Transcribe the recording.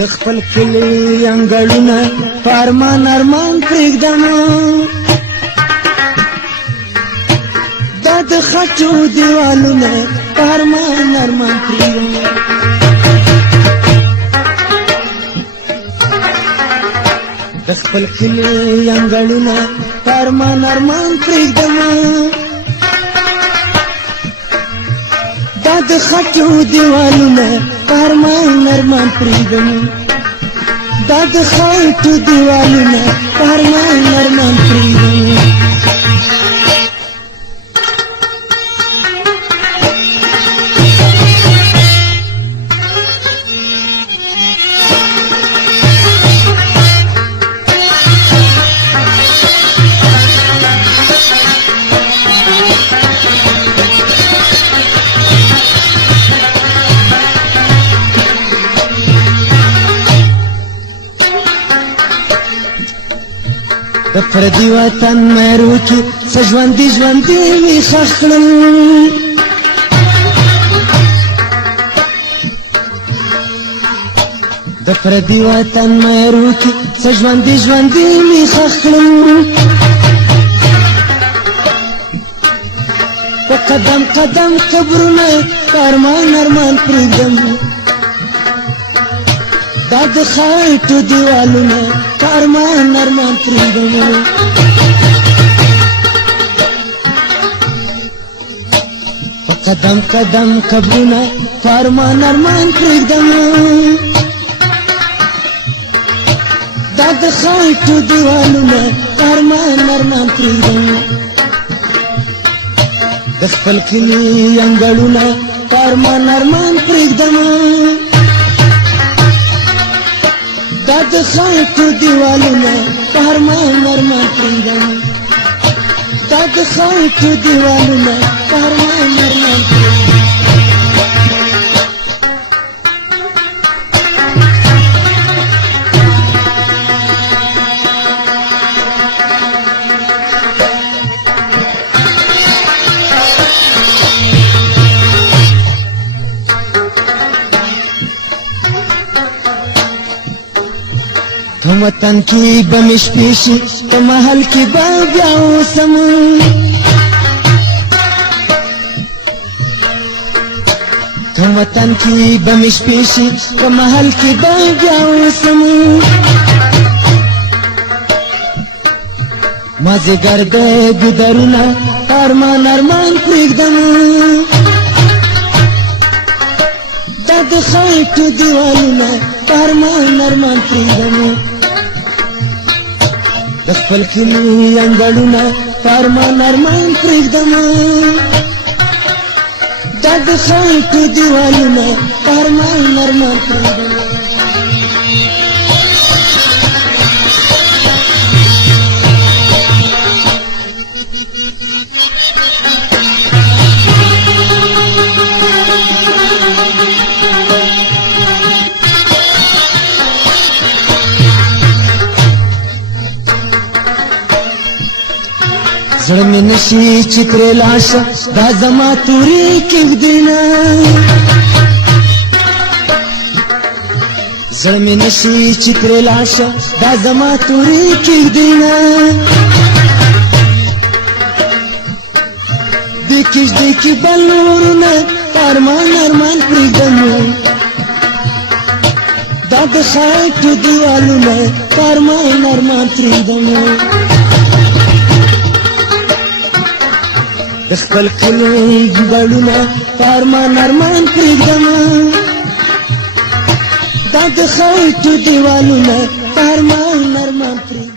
د خپل کلی انګړونه په ارمان ارمان پرېږدم دا د خټو دیوالونه په ارمان ارمان پرېږدم د خپل کلی انګړونه په ارمان ارمان پرېږدم دا د خټو دیوالونه په ارمان ارمان پرېږدم دا د خټو دیوالونه په ارمان ارمان پرېږدم د پردي وطن مېرو کې څه ژوندي ژوندي مې ښخ کړل د پردي وطن مېرو کې څه ژوندي ژوندي مې ښخ کړل په قدم قدم قبرونه په ارمان ارمان پرېږدم دا د خټو دیوالونه په ارمان ارمان پرېږدم په قدم قدم قبرونه په ارمان ارمان پرېږدم دا د خټو دیوالونه په ارمان ارمان پرېږدم د خپل کلي انګړونه په ارمان ارمان پرېږدم دا د خټو دیوالونه په ارمان ارمان پرېږدم دا د خټو دیوالونه په ارمان ارمان پرېږدم په وطن کې به مې شپې شي په محل کې به بیا اوسم په وطن کې به مې شپې شي په محل کې به بیا اوسم مازدیګر د ګودرونه ارمان ارمان پرېږدم دا د خټو دیوالونه په ارمان ارمان پرېږدم د خپل کلي انګړونه په ارمان ارمان پرېږدم دا د خټو دیوالونه په ارمان ارمان پرېږدم زړه مې نشي چې ترې لاشه دا زما تورې کېږدینه زړه مې نشي چې ترې لاشه دا زما تورې کېږدینه د کېږدۍ کې بل نورونه ارمان ارمان پرېږدم دا د خټو دیوالونه ارمان ارمان پرېږدم د خپل کلي انګړونه په ارمان ارمان پرېږدم دا د خټو دیوالونه په ارمان ارمان پرېږدم